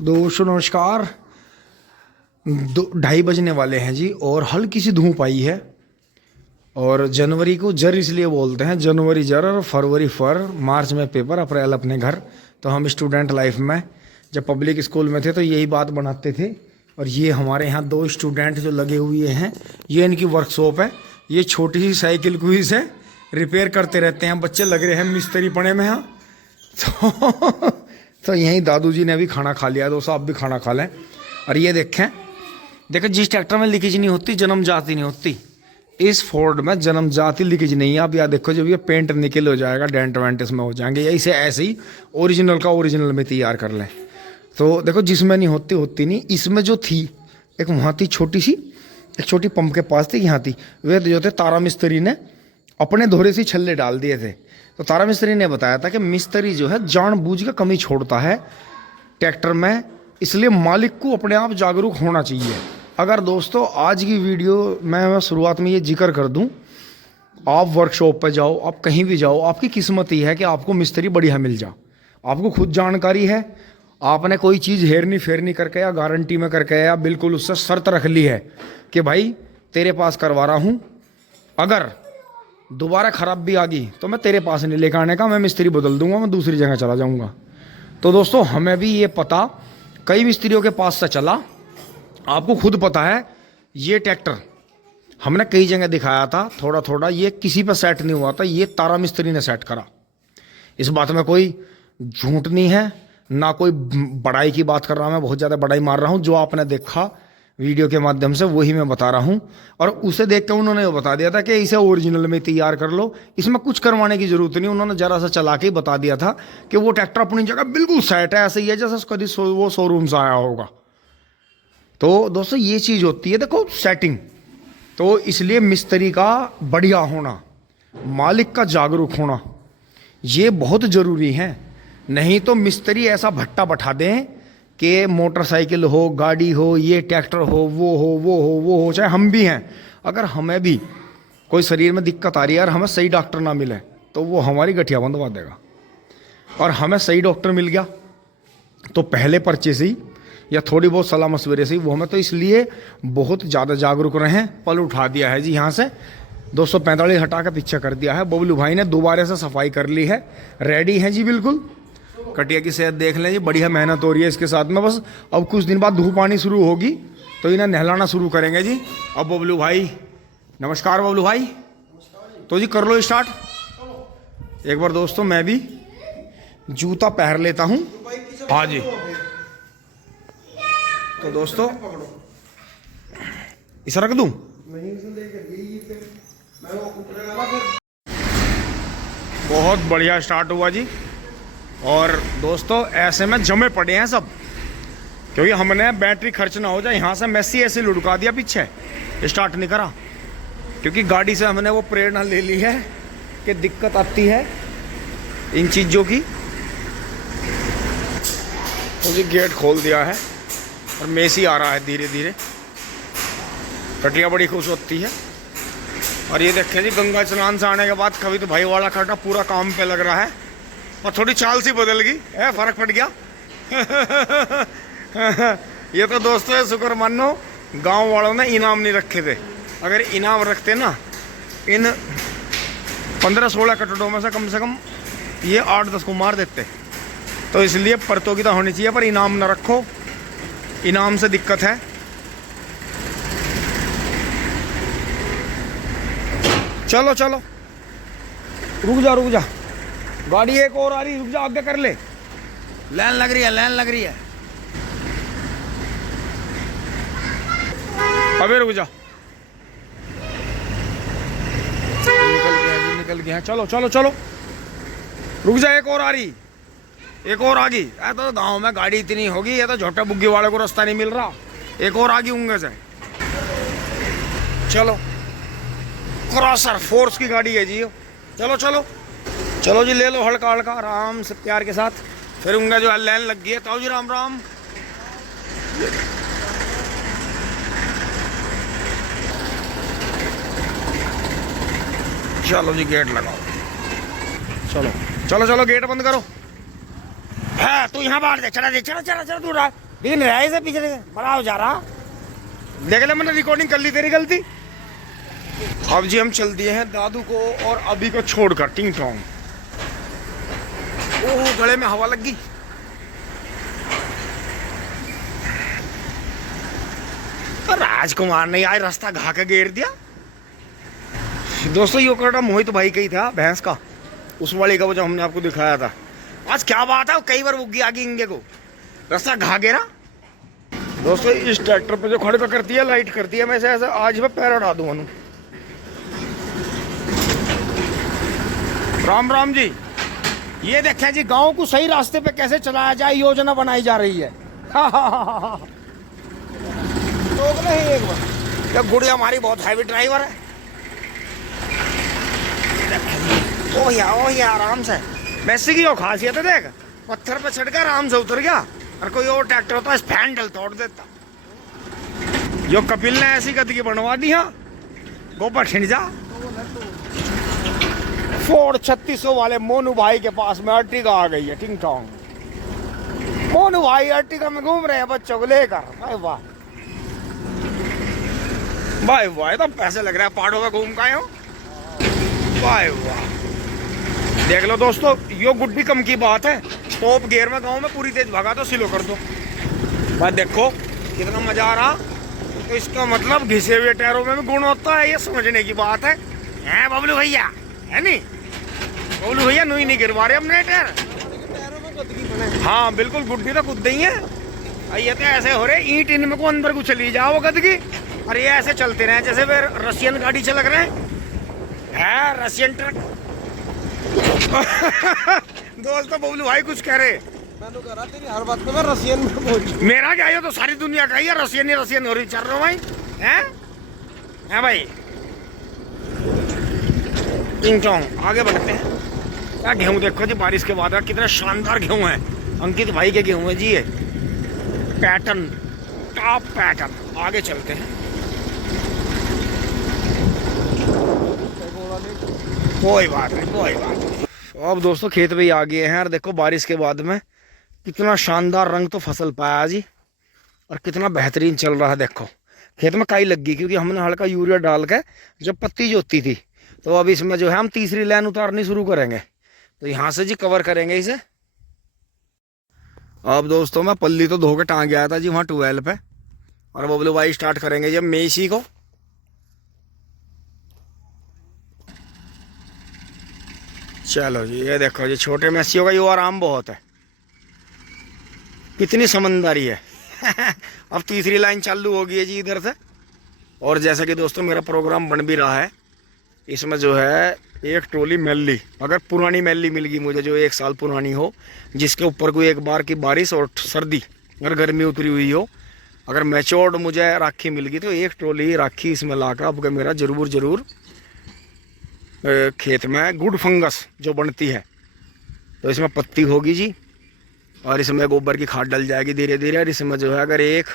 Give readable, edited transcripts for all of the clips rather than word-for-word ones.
दोस्तों नमस्कार। 2:30 बजने वाले हैं जी और हल्की सी धूप आई है। और जनवरी को जर इसलिए बोलते हैं, जनवरी जर और फरवरी फर, मार्च में पेपर, अप्रैल अपने घर। तो हम स्टूडेंट लाइफ में जब पब्लिक स्कूल में थे तो यही बात बनाते थे। और ये हमारे यहाँ 2 स्टूडेंट जो लगे हुए हैं, ये इनकी वर्कशॉप है। ये छोटी सी साइकिल को ही से रिपेयर करते रहते हैं बच्चे, लग रहे हैं मिस्त्री पड़े में यहाँ। तो यहीं दादू जी ने भी खाना खा लिया, दोस्तों आप भी खाना खा लें। और ये देखें जिस ट्रैक्टर में लीकेज नहीं होती, जन्म जाति नहीं होती, इस फोर्ड में जन्म जाति लीकेज नहीं है। आप याद देखो, जब ये पेंट निकल हो जाएगा, डेंट वेंट इसमें हो जाएंगे, या इसे ऐसे ही ओरिजिनल का ओरिजिनल में तैयार कर लें। तो देखो जिसमें नहीं होती नहीं, इसमें जो थी एक वहाँ थी छोटी सी, एक छोटी पंप के पास थी, यहाँ थी। वे जो थे तारा मिस्त्री ने अपने धोरे से छल्ले डाल दिए थे। तो तारा मिस्त्री ने बताया था कि मिस्त्री जो है जानबूझ के कमी छोड़ता है ट्रैक्टर में, इसलिए मालिक को अपने आप जागरूक होना चाहिए। अगर दोस्तों आज की वीडियो मैं शुरुआत में ये जिक्र कर दूं, आप वर्कशॉप पर जाओ, आप कहीं भी जाओ, आपकी किस्मत ही है कि आपको मिस्त्री बढ़िया मिल जा। आपको खुद जानकारी है, आपने कोई चीज़ हेरनी फेरनी करके या गारंटी में करके या बिल्कुल उससे शर्त रख ली है कि भाई तेरे पास करवा रहा हूँ, अगर दोबारा ख़राब भी आ गई तो मैं तेरे पास नहीं लेकर आने का, मैं मिस्त्री बदल दूंगा, मैं दूसरी जगह चला जाऊंगा। तो दोस्तों हमें भी ये पता कई मिस्त्रियों के पास से चला, आपको खुद पता है। ये ट्रैक्टर हमने कई जगह दिखाया था, थोड़ा थोड़ा, ये किसी पर सेट नहीं हुआ था, ये तारा मिस्त्री ने सेट करा। इस बात में कोई झूठ नहीं है, ना कोई बड़ाई की बात कर रहा हूँ, मैं बहुत ज़्यादा बड़ाई मार रहा हूँ। जो आपने देखा वीडियो के माध्यम से वही मैं बता रहा हूँ। और उसे देख के उन्होंने बता दिया था कि इसे ओरिजिनल में तैयार कर लो, इसमें कुछ करवाने की ज़रूरत नहीं। उन्होंने ज़रा सा चला के ही बता दिया था कि वो ट्रैक्टर अपनी जगह बिल्कुल सेट है, ऐसे ही है जैसे कभी वो शोरूम से आया होगा। तो दोस्तों ये चीज़ होती है, देखो सेटिंग। तो इसलिए मिस्त्री का बढ़िया होना, मालिक का जागरूक होना, ये बहुत ज़रूरी है। नहीं तो मिस्त्री ऐसा भट्टा बैठा दें कि मोटरसाइकिल हो, गाड़ी हो, ये ट्रैक्टर हो, वो हो, चाहे हम भी हैं, अगर हमें भी कोई शरीर में दिक्कत आ रही है और हमें सही डॉक्टर ना मिले तो वो हमारी गठिया बंधवा देगा। और हमें सही डॉक्टर मिल गया तो पहले पर्चे से ही या थोड़ी बहुत सलाह मशवरे से ही वो हमें, तो इसलिए बहुत ज़्यादा जागरूक रहें। पल उठा दिया है जी यहाँ से 245 हटा के पीछे कर दिया है। बबलू भाई ने दोबारा से सफाई कर ली है, रेडी है जी बिल्कुल। कटिया की सेहत देख लें जी, बढ़िया मेहनत हो रही है इसके साथ में। बस अब कुछ दिन बाद धूप आनी शुरू होगी तो इन्हें नहलाना शुरू करेंगे जी। अब बबलू भाई, नमस्कार बबलू भाई। तो जी कर लो स्टार्ट एक बार। दोस्तों मैं भी जूता पहन लेता हूँ। हाँ जी। तो दोस्तों इसे रख दूं, बहुत बढ़िया स्टार्ट हुआ जी। और दोस्तों ऐसे में जमे पड़े हैं सब, क्योंकि हमने बैटरी खर्च ना हो जाए, यहाँ से मैसी ऐसे लुढ़का दिया, पीछे स्टार्ट नहीं करा, क्योंकि गाड़ी से हमने वो प्रेरणा ले ली है कि दिक्कत आती है इन चीज़ों की। तो जी गेट खोल दिया है और मेसी आ रहा है धीरे धीरे। कटिया बड़ी खुश होती है। और ये देखें जी, गंगा स्नान से आने के बाद कभी तो भाई वाला खड़ा पूरा काम पे लग रहा है, और थोड़ी चाल सी बदल गई है, फर्क पड़ गया। ये तो दोस्तों शुक्र मानो गांव वालों ने इनाम नहीं रखे थे। अगर इनाम रखते ना, इन 15-16 कटड़ों में से कम ये 8-10 को मार देते। तो इसलिए प्रतियोगिता होनी चाहिए, पर इनाम ना रखो, इनाम से दिक्कत है। चलो चलो, रुक जा, गाड़ी एक और आ रही, रुक जा, आगे कर ले, लाइन लग रही है। अबे रुक जा, निकल गया। चलो, रुक जा, एक और आ रही, एक और आ गई। तो गांव में गाड़ी इतनी होगी, ये तो झोटे बुग्गी वाले को रास्ता नहीं मिल रहा, एक और आ गई होंगे से। चलो, क्रॉसर फोर्स की गाड़ी है जी। चलो जी, ले लो हल्का आराम से प्यार के साथ। फिर उनका जो लाइन लग गई है, तो जी राम राम। चलो जी गेट लगाओ, चलो गेट बंद करो। है तू यहाँ बाहर दे, चला तू लेकिन रहा से पिछले बड़ा हो जा रहा। देख ले मैंने रिकॉर्डिंग कर ली, तेरी गलती। अब जी हम चल दिए हैं दादू को और अभी को छोड़कर टिंग टोंग। ओह गले में हवा लग गई। तो राजकुमार ने आज रास्ता घा के घेर दिया। दोस्तों ये कटा मोहित भाई का ही था, भैंस का, उस वाले का वो जो हमने आपको दिखाया था। आज क्या बात है, कई बार उगी आगे इंगे को रास्ता घा घेरा। दोस्तों इस ट्रैक्टर पे जो खड़का करती है, लाइट करती है, मैं ऐसे आज मैं पैर उड़ा दूं मनु। राम राम जी। ये देखें जी गांव को सही रास्ते पे कैसे चलाया जाए, योजना बनाई जा रही है। रोक ले एक बार, जब गुड़िया हमारी बहुत हैवी ड्राइवर है। ओ या आराम से। मैसी की खासियत है, देख पत्थर पे चढ़कर आराम से उतर गया। और कोई और ट्रैक्टर होता है फैंडल तोड़ देता। जो कपिल ने ऐसी गदगी बनवा दी, हाँ गोबर छिड़ जा। फोर्ड 3600 वाले मोनू भाई के पास में अर्टिगा आ गई है, टिंग टोंग। मोनू भाई अर्टिगा में घूम रहे हैं बच्चों को लेकर। भाई वाह भाई वाह, तो पैसे लग रहा है पहाड़ों में घूम का हो। वाह वाह, देख लो दोस्तों, यो गुड्डी कम की बात है। टॉप गियर में गांव में पूरी तेज भगा तो सिलो कर दो। भाई देखो कितना मजा आ रहा। तो इसका मतलब घिसे हुए टायरों में भी गुण होता है, ये समझने की बात है। हैं बबलू भैया, है नी बबलू भैया, नुई नहीं गिरवा रहे अपने टायर। हाँ बिल्कुल, गुड्डी तो खुद ही है। ये तो ऐसे हो रहे ईंट इनमें को अंदर को चली जाओ गदगी, और ये ऐसे चलते रहे जैसे फिर रशियन गाड़ी से लग रहे हैं, रशियन ट्रक। दोस्तों बबलू भाई कुछ कह रहे। मैंने कहा तेरी हर बात पे मैं रशियन में पहुंच। मेरा क्या है, तो सारी दुनिया का ही है, रशियन ही रशियन हो रही चल रहा हूँ भाई। हैं भाई टिंग टोंग आगे बढ़ते हैं। क्या गेहूँ देखो जी, बारिश के बाद कितने शानदार गेहूँ हैं। अंकित भाई के गेहूँ है जी, ये पैटर्न, टॉप पैटर्न। आगे चलते हैं। कोई बात नहीं, कोई बात नहीं। अब दोस्तों खेत में ही आ गए हैं, और देखो बारिश के बाद में कितना शानदार रंग तो फसल पाया जी, और कितना बेहतरीन चल रहा है। देखो खेत में काई लग गई, क्योंकि हमने हल्का यूरिया डाल के जब पत्ती जोती थी, तो अब इसमें जो है हम तीसरी लाइन उतारनी शुरू करेंगे। तो यहाँ से जी कवर करेंगे इसे। अब दोस्तों मैं पल्ली तो धो के टांग गया था जी वहाँ ट्यूबवेल पे, और बबलू भाई स्टार्ट करेंगे जब मेसी को। चलो जी, ये देखो जी छोटे मैसियों का ये आराम बहुत है, कितनी समझदारी है। अब तीसरी लाइन चालू हो गई है जी इधर से। और जैसा कि दोस्तों मेरा प्रोग्राम बन भी रहा है, इसमें जो है एक ट्रोली मैली, अगर पुरानी मैली मिल गई मुझे जो 1 साल पुरानी हो, जिसके ऊपर कोई एक बार की बारिश और सर्दी अगर गर्मी उतरी हुई हो, अगर मैच्योर्ड मुझे राखी मिल गई, तो एक ट्रोली राखी इसमें लाकर अब मेरा ज़रूर खेत में गुड फंगस जो बनती है, तो इसमें पत्ती होगी जी, और इसमें गोबर की खाद डल जाएगी धीरे धीरे। और इसमें जो है अगर एक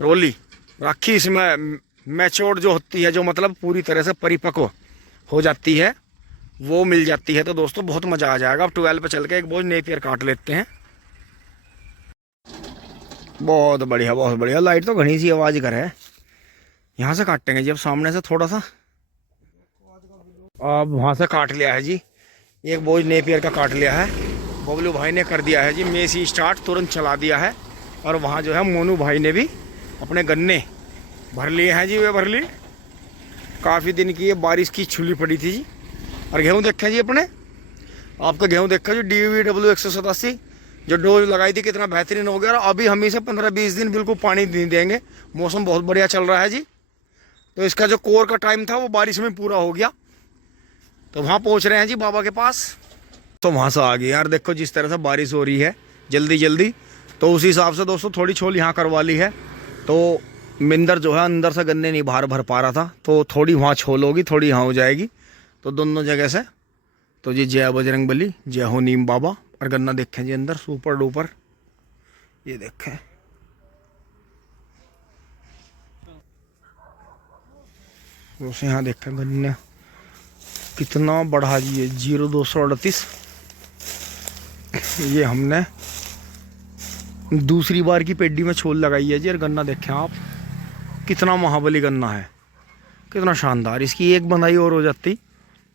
रोली राखी इसमें मैच्योर्ड जो होती है, जो मतलब पूरी तरह से परिपक्व हो जाती है, वो मिल जाती है, तो दोस्तों बहुत मज़ा आ जाएगा। अब 12 पे चल के एक बोझ नेपियर काट लेते हैं। बहुत बढ़िया, बहुत बढ़िया। लाइट तो घनी सी आवाज़ कर है। यहाँ से काटेंगे जी, अब सामने से थोड़ा सा। अब वहाँ से काट लिया है जी, एक बोझ नेपियर का काट लिया है। बबलू भाई ने कर दिया है जी मेसी स्टार्ट, तुरंत चला दिया है। और वहाँ जो है मोनू भाई ने भी अपने गन्ने भर लिए हैं जी, वे भर लिए। काफ़ी दिन की ये बारिश की छुली पड़ी थी जी। और गेहूँ देखें जी अपने, आपका गेहूँ देखा जी DVW 187 जो डोज लगाई थी, कितना बेहतरीन हो गया। और अभी हम इसे 15-20 दिन बिल्कुल पानी नहीं देंगे, मौसम बहुत बढ़िया चल रहा है जी। तो इसका जो कोर का टाइम था वो बारिश में पूरा हो गया। तो वहाँ पहुँच रहे हैं जी बाबा के पास। तो वहाँ से आ गए यार, देखो जिस तरह से बारिश हो रही है जल्दी जल्दी, तो उसी हिसाब से दोस्तों थोड़ी छोल यहाँ करवा ली है। तो मिंदर जो है अंदर से गन्ने नहीं बाहर भर पा रहा था, तो थोड़ी वहाँ छोल होगी, थोड़ी यहाँ हो जाएगी, तो दोनों जगह से। तो जी जय बजरंग बली, जय हो नीम बाबा। और गन्ना देखें जी अंदर सुपर डुपर, ये देखें। उसे यहाँ देखें गन्ना कितना बढ़ा जी है, 0238। ये हमने दूसरी बार की पेडी में छोल लगाई है जी। और गन्ना देखें आप, कितना महाबली गन्ना है, कितना शानदार। इसकी एक बंधाई और हो जाती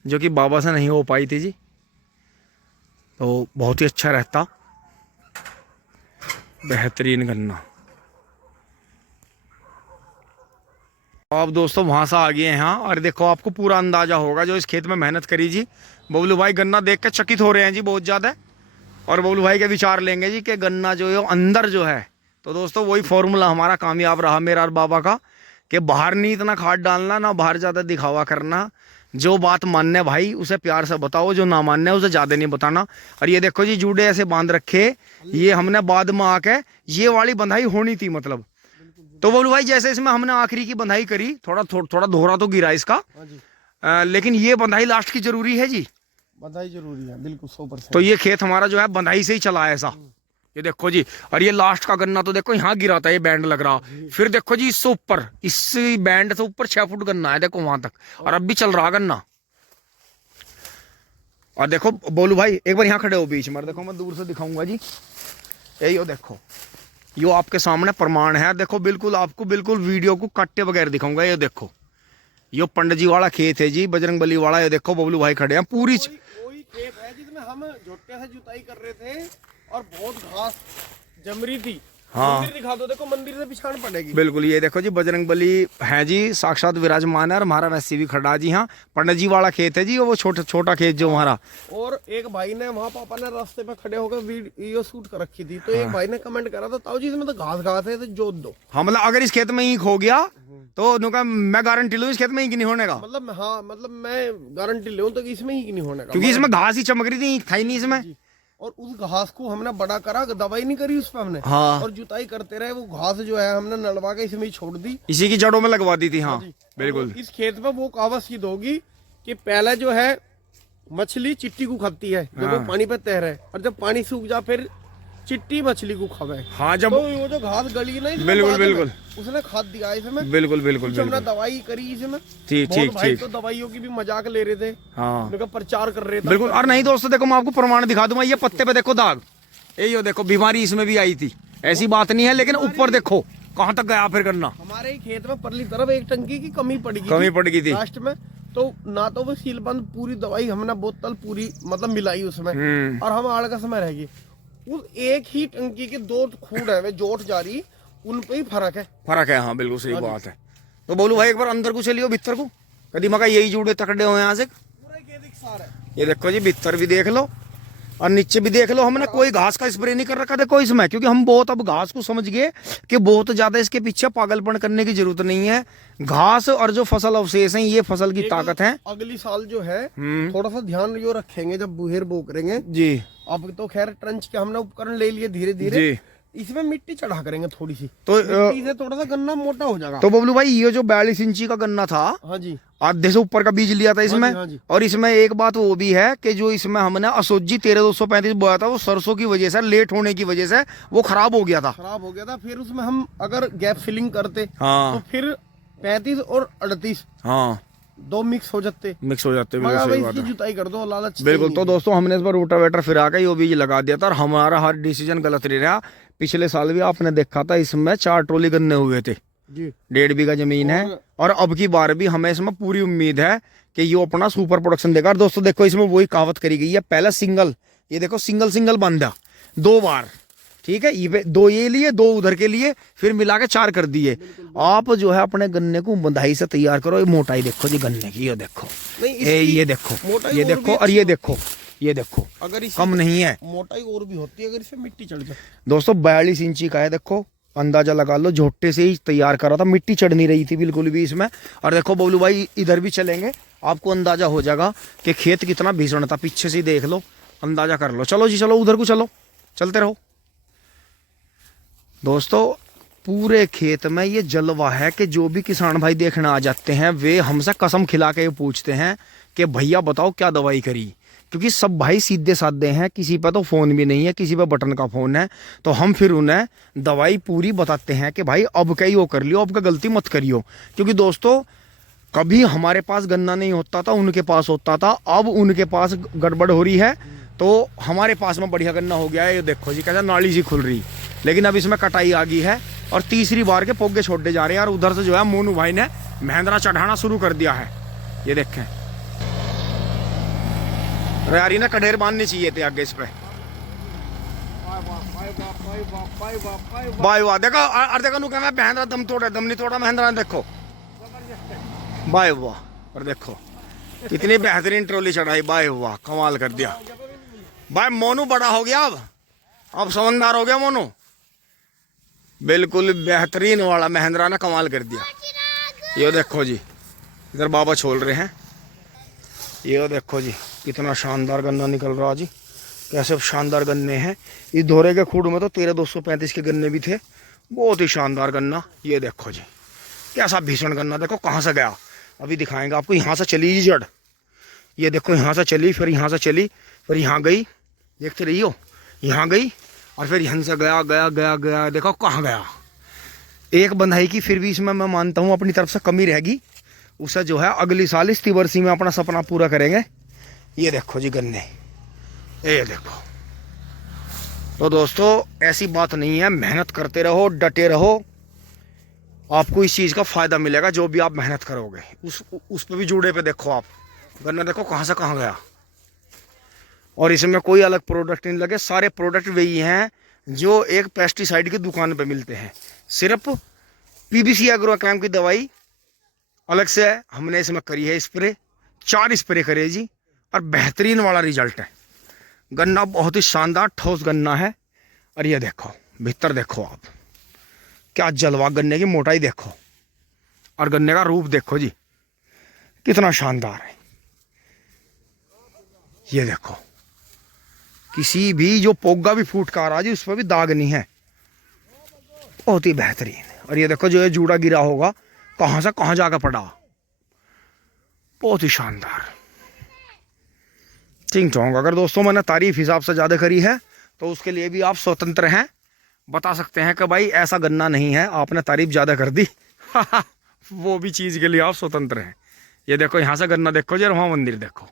जो कि बाबा से नहीं हो पाई थी जी, तो बहुत ही अच्छा रहता। बेहतरीन गन्ना। आप दोस्तों वहां से आ गए हैं यहाँ, और देखो आपको पूरा अंदाजा होगा जो इस खेत में मेहनत करी जी। बबलू भाई गन्ना देख के चकित हो रहे हैं जी बहुत ज़्यादा, और बबलू भाई के विचार लेंगे जी कि गन्ना जो है अंदर जो है। तो दोस्तों वही फॉर्मूला हमारा कामयाब रहा मेरा और बाबा का, कि बाहर नहीं इतना खाद डालना, ना बाहर ज़्यादा दिखावा करना। जो बात मानने भाई उसे प्यार से बताओ, जो ना मानने उसे ज़्यादा नहीं बताना। और ये देखो जी जूड़े ऐसे बांध रखे, ये हमने बाद में आके ये वाली बंधाई होनी थी मतलब। तो बोलू भाई जैसे इसमें हमने आखिरी की बंधाई करी, थोड़ा दोहरा तो गिरा इसका, लेकिन ये बंधाई लास्ट की जरूरी है जी। बंधाई जरूरी है बिल्कुल 100%। तो ये खेत हमारा जो है बंधाई से ही चला है ऐसा। ये देखो जी, और ये लास्ट का गन्ना तो देखो यहाँ गिरा था, ये बैंड लग रहा। फिर देखो जी इससे ऊपर, इस बैंड से ऊपर 6 फुट गन्ना है देखो वहां तक, और अब भी चल रहा गन्ना। और देखो बोलू भाई एक बार यहाँ खड़े हो बीच में, देखो मैं दूर से दिखाऊंगा जी। यही हो देखो, यो आपके सामने प्रमाण है। देखो बिल्कुल आपको बिल्कुल वीडियो को काटे बगैर दिखाऊंगा। ये देखो यो पंडित जी वाला खेत है जी, बजरंग बली वाला। ये देखो बबलू भाई खड़े हैं पूरी कोई खेत है जिसमें हम झोटे से जुताई कर रहे थे और बहुत घास जम रही थी। हाँ मंदिर दिखा दो, देखो मंदिर से पिछाड़ पड़ेगी बिल्कुल। ये देखो जी बजरंग बली है जी, साक्षात विराजमान है, और हमारा वैसे भी खड़ा जी। हाँ पंडित जी वाला खेत है जी, वो छोटा खेत जो हमारा। और एक भाई ने वहाँ पापा ने रास्ते पे खड़े होकर वीडियो शूट कर रखी थी, तो एक भाई ने कमेंट करा था, ताऊ जी इसमें तो घास है तो जोत दो। हाँ मतलब अगर इस खेत में ईंख हो गया तो उनका मैं गारंटी लूँ इस खेत में ईंख नहीं होने का। मतलब हाँ, मतलब मैं गारंटी लूँ तो इसमें ही नहीं होने का, क्योंकि इसमें घास ही चमक रही थी, ईंख था ही नहीं इसमें। और उस घास को हमने बड़ा करा, दवाई नहीं करी उस पर हमने। हाँ। और जुताई करते रहे, वो घास जो है हमने नलवा के इसमें ही छोड़ दी, इसी की जड़ों में लगवा दी थी। हाँ बिल्कुल। इस खेत में वो कहावत सिद्ध होगी कि पहले जो है मछली चिट्टी को खाती है जब वो पानी पे तैरे, और जब पानी सूख जा फिर चिट्टी मछली को खावे। हाँ जब तो वो जो घास गली ना बिल्कुल उसने खाद दिया इसमें। बिल्कुल हमने दवाई करी इसमें। ठीक भाई तो दवाइयों की भी मजाक ले रहे थे, हाँ उनका प्रचार कर रहे थे बिल्कुल। और नहीं दोस्तों देखो मैं आपको प्रमाण दिखा दूंगा, ये पत्ते पे देखो दाग, ये देखो बीमारी इसमें भी आई थी, ऐसी बात नहीं है। लेकिन ऊपर देखो कहाँ तक गया फिर करना। हमारे ही खेत में परली तरफ एक टंकी की कमी पड़ गई थी लास्ट में, तो ना तो वो सीलबंद पूरी दवाई हमने बोतल पूरी मतलब मिलाई उसमें, और हम आड़ का समय रह गए। उस एक ही टंकी के 2 खूड है वे जोट जारी, उन पे ही फर्क है। हाँ बिल्कुल सही बात है। तो बोलू भाई एक बार अंदर को चलियो भीतर को, कभी मका यही जुड़े तकड़े हुए यहाँ से पूरा खेत एक सार है। ये देखो जी भीतर भी देख लो और नीचे भी देख लो। हमने कोई घास का स्प्रे नहीं कर रखा देखो इसमें, क्योंकि हम बहुत अब घास को समझ गए कि बहुत ज्यादा इसके पीछे पागलपन करने की जरूरत नहीं है। घास और जो फसल अवशेष हैं ये फसल की ताकत है। अगली साल जो है थोड़ा सा ध्यान जो रखेंगे जब बुहेर बो करेंगे जी। अब तो खैर ट्रंच के हमने उपकरण ले लिए धीरे धीरे, इसमें मिट्टी चढ़ा करेंगे थोड़ी सी, तो मिट्टी से थोड़ा सा गन्ना मोटा हो जाएगा। तो बबलू भाई ये जो 42 इंची का गन्ना था, हाँ जी, आधे से ऊपर का बीज लिया था इसमें। हाँ जी। और इसमें एक बात वो भी है कि जो इसमें हमने असोजी 13235 बोया था, वो सरसों की वजह से लेट होने की वजह से वो खराब हो गया था। फिर उसमें हम अगर गैप फिलिंग करते तो फिर 35 और 38 हाँ 2 मिक्स हो जाते जुताई कर दो लालच बिल्कुल। तो दोस्तों हमने इस बार रोटावेटर फिरा के ये बीज लगा दिया था, और हमारा हर डिसीजन गलत नहीं रहा। पिछले साल भी आपने देखा था इसमें 4 ट्रॉली गन्ने हुए थे जी, 1.5 बीघा जमीन है। और अब की बार भी हमें इसमें पूरी उम्मीद है कि ये अपना सुपर प्रोडक्शन देगा। और दोस्तों देखो इसमें वही कहावत करी गई है, पहला सिंगल, ये देखो सिंगल बांधा 2 बार, ठीक है, ये 2 ये लिए 2 उधर के लिए, फिर मिला के 4 कर दिए। आप जो है अपने गन्ने को बंधाई से तैयार करो। ये मोटाई देखो जी गन्ने की, ये देखो ये देखो और ये देखो अगर कम नहीं है, मोटाई और भी होती है अगर इसमें मिट्टी चढ़ जाए। दोस्तों 42 इंची का है, देखो अंदाजा लगा लो, झोटे से ही तैयार करा था, मिट्टी चढ़ नहीं रही थी बिल्कुल भी इसमें। और देखो बबलू भाई इधर भी चलेंगे, आपको अंदाजा हो जाएगा कि खेत कितना भीषण था। पीछे से देख लो, अंदाजा कर लो। चलो जी चलो उधर को चलो, चलते रहो। दोस्तों पूरे खेत में ये जलवा है कि जो भी किसान भाई देखने आ जाते हैं वे हमसे कसम खिला के पूछते हैं कि भैया बताओ क्या दवाई करी, क्योंकि सब भाई सीधे साधे हैं, किसी पे तो फ़ोन भी नहीं है, किसी पे बटन का फ़ोन है। तो हम फिर उन्हें दवाई पूरी बताते हैं कि भाई अब कहीं वो कर लियो, अब का गलती मत करियो। क्योंकि दोस्तों कभी हमारे पास गन्ना नहीं होता था, उनके पास होता था। अब उनके पास गड़बड़ हो रही है तो हमारे पास में बढ़िया गन्ना हो गया है। ये देखो जी कैसा नाली सी खुल रही। लेकिन अब इसमें कटाई आ गई है और तीसरी बार के पोगे छोड़े जा रहे हैं। और उधर से जो है मोनू भाई ने महिंद्रा चढ़ाना शुरू कर दिया है। ये देखें, अरे यार इन्हें कडेर बांधनी चाहिए थे आगे इस पे। भाई वाह, देखो और देखो नु मैं महिंद्रा दम तोड़े, दम नहीं तोड़ा महिंद्रा ने, देखो भाई वाह। और देखो कितनी बेहतरीन ट्रॉली चढ़ाई, भाई वाह कमाल कर दिया भाई। मोनू बड़ा हो गया, अब समझदार हो गया मोनू, बिल्कुल बेहतरीन वाला महिंद्रा ने कमाल कर दिया। ये देखो जी, इधर बाबा छोल रहे हैं। ये देखो जी कितना शानदार गन्ना निकल रहा जी, कैसे शानदार गन्ने हैं। इस धोरे के खूड में तो 13,235 के गन्ने भी थे, बहुत ही शानदार गन्ना। ये देखो जी कैसा भीषण गन्ना, देखो कहाँ से गया, अभी दिखाएंगे आपको। यहाँ से चली जी जड़, ये देखो यहाँ से चली, फिर यहाँ से चली, फिर यहाँ गई, देखते रही हो, यहाँ गई और फिर यहाँ से गया गया गया गया, देखो कहाँ गया। एक बंधाई की फिर भी इसमें मैं मानता हूँ अपनी तरफ से कमी रहेगी, उसे जो है अगली साल इस तिवरसी में अपना सपना पूरा करेंगे। ये देखो जी गन्ने, ये देखो। तो दोस्तों ऐसी बात नहीं है, मेहनत करते रहो, डटे रहो, आपको इस चीज़ का फ़ायदा मिलेगा जो भी आप मेहनत करोगे। उस पे भी जुड़े पे देखो आप, गन्ना देखो कहाँ से कहाँ गया। और इसमें कोई अलग प्रोडक्ट नहीं लगे, सारे प्रोडक्ट वही हैं जो एक पेस्टिसाइड की दुकान पे मिलते हैं। सिर्फ पीबीसी एग्रोकेम की दवाई अलग से हमने इसमें करी है स्प्रे, 4 स्प्रे करे जी, और बेहतरीन वाला रिजल्ट है। गन्ना बहुत ही शानदार ठोस गन्ना है। और ये देखो भीतर देखो आप, क्या जलवा, गन्ने की मोटाई देखो और गन्ने का रूप देखो जी कितना शानदार है। ये देखो किसी भी जो पोगा भी फूट का आ रहा जी उस पर भी दाग नहीं है, बहुत ही बेहतरीन। और ये देखो जो ये जूड़ा गिरा होगा कहाँ से कहाँ जाकर पड़ा, बहुत ही शानदार। चिंग चोंग। अगर दोस्तों मैंने तारीफ हिसाब से ज़्यादा करी है तो उसके लिए भी आप स्वतंत्र हैं, बता सकते हैं कि भाई ऐसा गन्ना नहीं है, आपने तारीफ ज़्यादा कर दी वो भी चीज़ के लिए आप स्वतंत्र हैं। ये देखो यहाँ से गन्ना देखो जी, और वहाँ मंदिर देखो,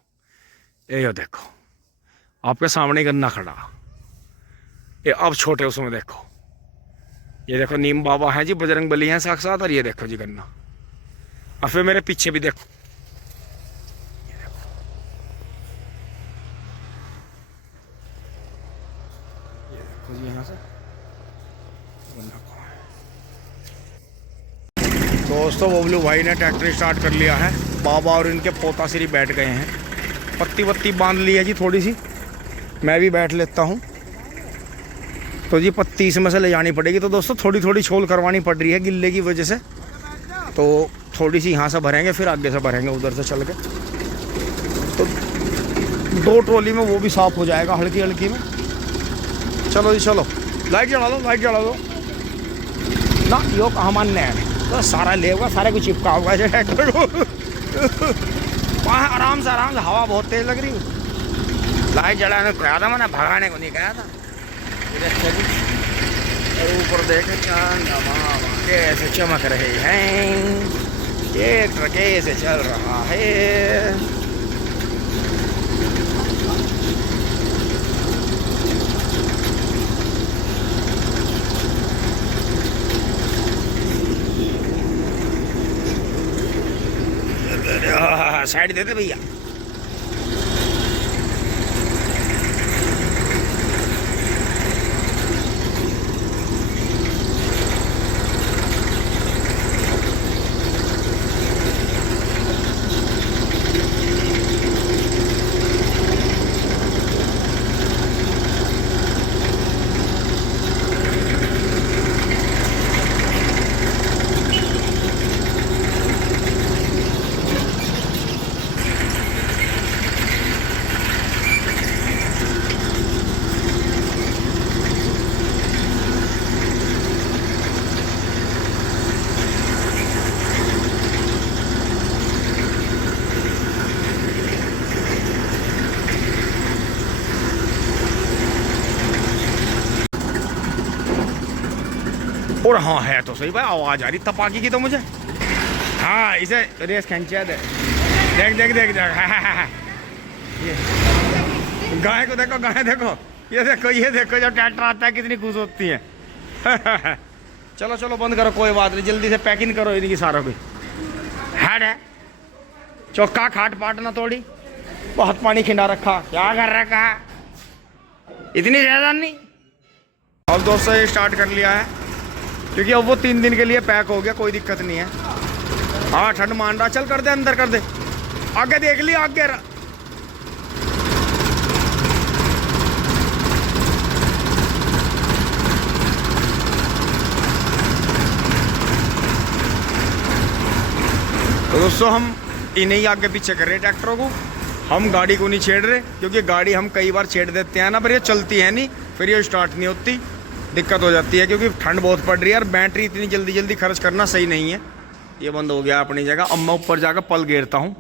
ये देखो आपके सामने गन्ना खड़ा। ये अब छोटे उसमें देखो, ये देखो नीम बाबा हैं जी, बजरंग बली हैं साक्षात। और ये देखो जी गन्ना, और फिर मेरे पीछे भी देखो, ये देखो, ये देखो जी यहाँ से गन्ना कहाँ है। दोस्तों बबलू भाई ने ट्रैक्टर स्टार्ट कर लिया है, बाबा और इनके पोता श्री बैठ गए हैं, पत्ती वत्ती बांध ली है जी थोड़ी सी, मैं भी बैठ लेता हूँ। तो जी पत्ती इसमें से ले जानी पड़ेगी, तो दोस्तों थोड़ी थोड़ी छोल करवानी पड़ रही है गिल्ले की वजह से। तो थोड़ी सी यहाँ से भरेंगे, फिर आगे से भरेंगे उधर से चल के, तो 2 ट्रॉली में वो भी साफ हो जाएगा हल्की हल्की में। चलो जी चलो, लाइट जला दो, लाइट जला दो ना, यो कहाँ मानने है, तो सारा ले होगा, सारे को चिपका होगा ट्रैक्टर को वहाँ आराम से हवा बहुत तेज लग रही। लाइट जलाने को कहा था मैंने, भगाने को नहीं कहा था। और ऊपर देखे चांद कैसे चमक रहे हैं, ये ट्रक कैसे चल रहा है। साइड देते भैया। और हाँ है तो सही भाई, आवाज आ रही तपाकी की तो मुझे। हाँ इसे रेस खींचा दे, देख देख देख देख ये गाय को देखो, गाय देखो, ये देखो जब ट्रैक्टर आता है कितनी खुश होती है। चलो चलो बंद करो, कोई बात नहीं, जल्दी से पैकिंग करो इनकी सारों की। हेड है चौका खाट पाट ना तोड़ी, बहुत पानी खिंडा रखा, क्या कर रखा, इतनी ज्यादा नहीं। अब दोस्तों ये स्टार्ट कर लिया है, क्योंकि अब वो 3 दिन के लिए पैक हो गया, कोई दिक्कत नहीं है। हाँ ठंड मान रहा, चल कर दे अंदर कर दे, आगे देख लिया आगे। तो दोस्तों हम इन्हें ही आगे पीछे कर रहे हैं ट्रैक्टरों को, हम गाड़ी को नहीं छेड़ रहे, क्योंकि गाड़ी हम कई बार छेड़ देते हैं ना, पर ये चलती है नहीं, फिर ये स्टार्ट नहीं होती, दिक्कत हो जाती है, क्योंकि ठंड बहुत पड़ रही है और बैटरी इतनी जल्दी जल्दी खर्च करना सही नहीं है। ये बंद हो गया अपनी जगह। अब मैं ऊपर जाकर पल घेरता हूँ।